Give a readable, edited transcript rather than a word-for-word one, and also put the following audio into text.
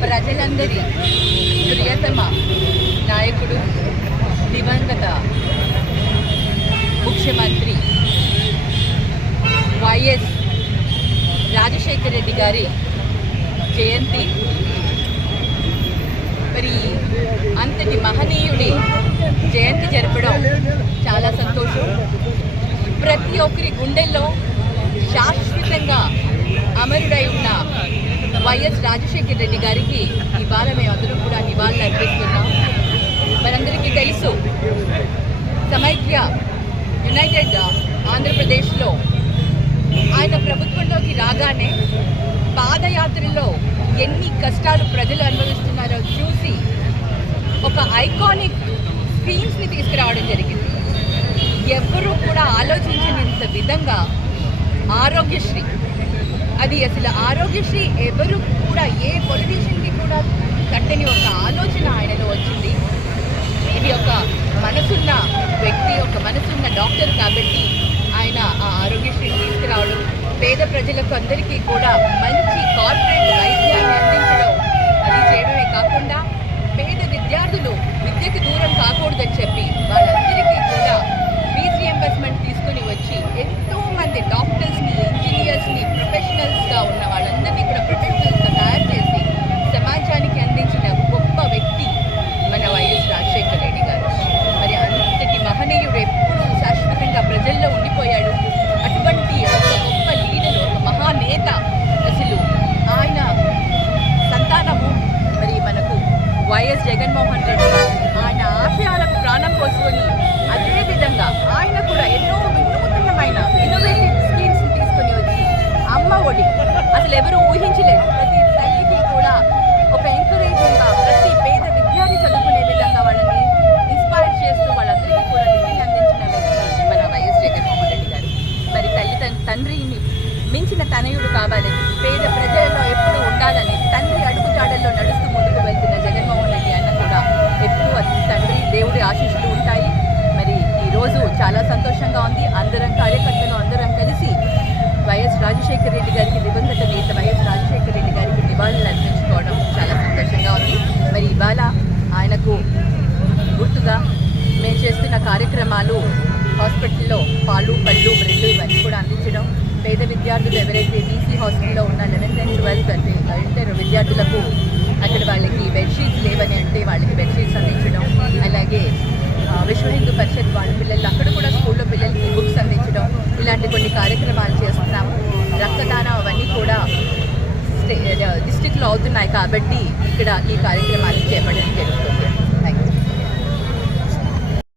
ప్రజలందరి ప్రియతమ నాయకుడు దివంగత ముఖ్యమంత్రి వైఎస్ రాజశేఖర రెడ్డి గారి జయంతి. మరి అంతటి మహనీయుడి జయంతి జరపడం చాలా సంతోషం. ప్రతి ఒక్కరి గుండెల్లో శాశ్వతంగా అమరుడై ఉన్న వైఎస్ రాజశేఖర రెడ్డి గారికి ఇవాళ మేమందరం కూడా నివాళులు అర్పిస్తున్నాం. మనందరికీ తెలుసు, సమైక్య యునైటెడ్ ఆంధ్రప్రదేశ్లో ఆయన ప్రభుత్వంలోకి రాగానే పాదయాత్రలో ఎన్ని కష్టాలు ప్రజలు అనుభవిస్తున్నారో చూసి ఒక ఐకానిక్ స్కీమ్స్ని తీసుకురావడం జరిగింది. ఎవ్వరూ కూడా ఆలోచించనంత విధంగా ఆరోగ్యశ్రీ, అది అసలు ఆరోగ్యశ్రీ ఎవరు కూడా ఏ పొలిటీషియన్కి కూడా కట్టని ఒక ఆలోచన ఆయనలో వచ్చింది. ఇది ఒక మనసున్న వ్యక్తి, ఒక మనసున్న డాక్టర్ కాబట్టి ఆయన ఆ ఆరోగ్యశ్రీని తీసుకురావడం, పేద ప్రజలకు అందరికీ కూడా మంచి కార్పొరేట్ వైద్యాన్ని అందించడం, అది చేయడమే కాకుండా పేద విద్యార్థులు విద్యకు దూరం కాకూడదని చెప్పి వాళ్ళందరికీ కూడా ఫీజు రియంబర్స్మెంట్ తీసుకుని వచ్చి ఎంతోమంది డాక్టర్స్ని, ఇంజనీర్స్ని, ప్రొఫెషనల్స్గా ఉన్న వాళ్ళందరినీ కూడా ప్రొఫెషనల్స్గా తయారు చేసి సమాజానికి అందించిన గొప్ప వ్యక్తి మన వైఎస్ రాజశేఖర రెడ్డి గారు. మరి అంతటి మహనీయుడు ఎప్పుడూ శాశ్వతంగా ప్రజల్లో ఉండిపోయాడు. అటువంటి ఒక గొప్ప లీడరు, ఒక మహానేత, అసలు ఆయన సంతానము మరి మనకు వైఎస్ జగన్మోహన్ రెడ్డి గారు ఆయన ఆశయాలకు ప్రాణం పోసుకొని అదేవిధంగా ఆయన కూడా ఎన్నో వినూత్నమైన ఇన్నోవేటివ్ స్కీమ్స్ని తీసుకొని వచ్చి అమ్మ ఒడి అసలు ఎవరు ఊహించలేదు. ప్రతి తల్లికి కూడా ఒక ఎంకరేజింగ్గా ప్రతి పేద విద్యార్థి చదువుకునే విధంగా వాళ్ళని ఇన్స్పైర్ చేస్తూ వాళ్ళందరికీ కూడా విద్యను అందించిన వ్యక్తి మన వైఎస్ జగన్మోహన్ రెడ్డి గారు. మరి తండ్రిని మించిన తనయుడు కావాలని, పేద ప్రజలలో ఎప్పుడు ఉండాలని తండ్రి అడుగుజాడల్లో నడుస్తూ ముందుకు వెళ్తున్న జగన్మోహన్ రెడ్డి అన్న కూడా ఎప్పుడూ తండ్రి దేవుడి ఆశీస్సులు ఉంటాయి. మరి ఈరోజు చాలా సంతోషంగా ఉంది. అందరం కార్యకర్తలు అందరం కలిసి వైఎస్ రాజశేఖర రెడ్డి గారికి, దివంగత నేత వైఎస్ రాజశేఖర రెడ్డి గారికి నివాళులు అర్పించుకోవడం చాలా సంతోషంగా ఉంది. మరి ఇవాళ ఆయనకు గుర్తుగా మేము చేస్తున్న కార్యక్రమాలు హాస్పిటల్లో పాలు, పళ్ళు, బ్రెడ్ ఇవన్నీ కూడా అందించడం, పేద విద్యార్థులు ఎవరైతే బీసీ హాస్టల్లో ఉన్న 11th and 12th అంటే ఇంటర్ విద్యార్థులకు అక్కడ వాళ్ళకి బెడ్షీట్స్ లేవని అంటే వాళ్ళకి బెడ్షీట్స్ అందించడం, అలాగే విశ్వ హిందూ పరిషత్ వాళ్ళ పిల్లలు అక్కడ కూడా స్కూల్లో పిల్లలకి బుక్స్ అందించడం, ఇలాంటి కొన్ని కార్యక్రమాలు చేస్తున్నాము. రక్తదానం అవన్నీ కూడా డిస్ట్రిక్ట్లో అవుతున్నాయి కాబట్టి ఇక్కడ ఈ కార్యక్రమాలు చేపట్టడం జరుగుతుంది.